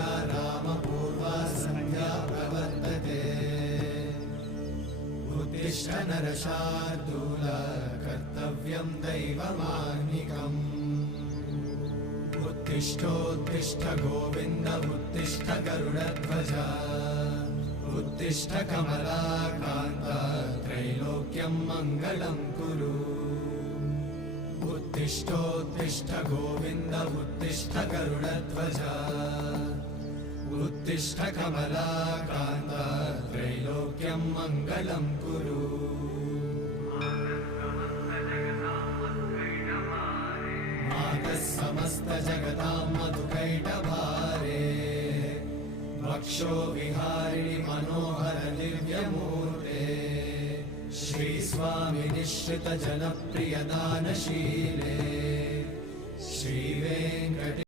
पूजा रामपूर्वा सन्ध्या प्रवर्तते उत्तिष्ठ नरशार्दूल कर्तव्यं दैवमाह्निकम् उत्तिष्ठोत्तिष्ठ गोविन्द उत्तिष्ठ गरुडध्वज उत्तिष्ठ कमलाकान्त त्रैलोक्यं मङ्गलं कुरु उत्तिष्ठोत्तिष्ठ गोविन्द उत्तिष्ठ गरुडध्वज उत्तिष्ठ कमलाकान्त त्रैलोक्यं मङ्गलं कुरु मातः समस्त जगतां मधुकैटभारे वक्षो विहारिणि मनोहर दिव्यमूर्ते श्रीस्वामि निश्रित जनप्रिय दानशीले श्रीवेङ्कटे